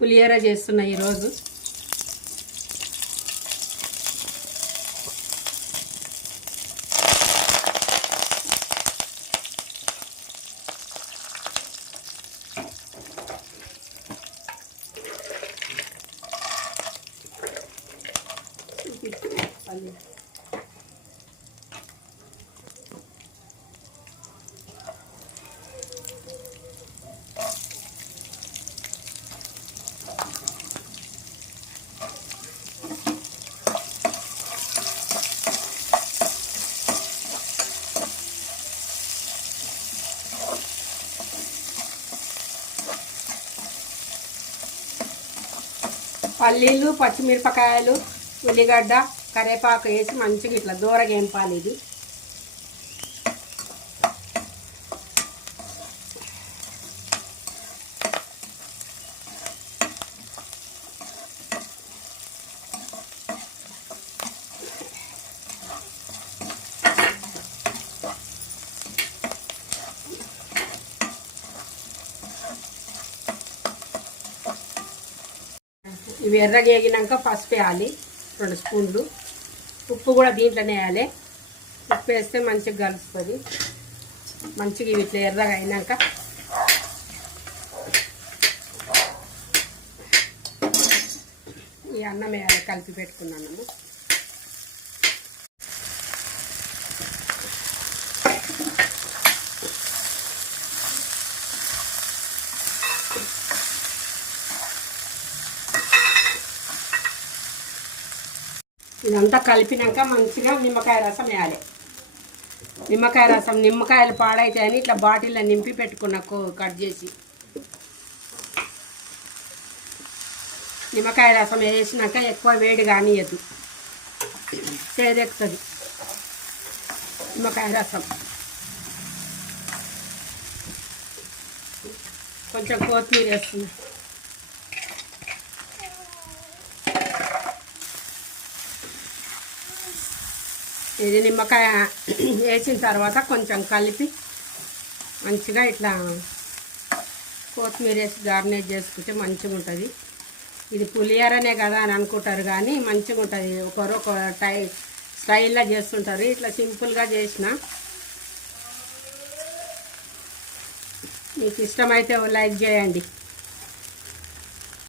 పులిహోర చేస్తున్నా ఈరోజు. పల్లీలు, పచ్చిమిరపకాయలు, ఉల్లిగడ్డ, కరివేపాకు వేసి మంచిగా ఇట్లా దూరగా వేపాలి. ఇది ఇవి ఎర్రగా వేగినాక పసుపు వేయాలి 2 స్పూన్లు. ఉప్పు కూడా దీంట్లోనే వేయాలి. ఉప్పు వేస్తే మంచిగా కలుస్తుంది. మంచిగా ఇవి ఇట్లా ఎర్రగా అయినాక ఈ అన్నం వేయాలి కలిపి పెట్టుకున్నాను. ఇదంతా కలిపినాక మంచిగా నిమ్మకాయ రసం వేయాలి. నిమ్మకాయ రసం, నిమ్మకాయలు పాడైతాయని ఇట్లా బాటిల్లో నింపి పెట్టుకున్న కట్ చేసి నిమ్మకాయ రసం వేసినాక ఎక్కువ వేడి కానియద్దు, చేదెక్కుతుంది. నిమ్మకాయ రసం కొంచెం కొత్తిమీర వేస్తున్నా. ఇది నిమ్మకాయ వేసిన తర్వాత కొంచెం కలిపి మంచిగా ఇట్లా కొత్తిమీర వేసి గార్నిష్ చేసుకుంటే మంచిగా ఉంటుంది. ఇది పులిహోరనే కదా అని అనుకుంటారు కానీ మంచిగా ఉంటుంది. ఒకరు ఒక స్టైల్లో చేస్తుంటారు. ఇట్లా సింపుల్గా చేసిన. మీకు ఇష్టమైతే లైక్ చేయండి.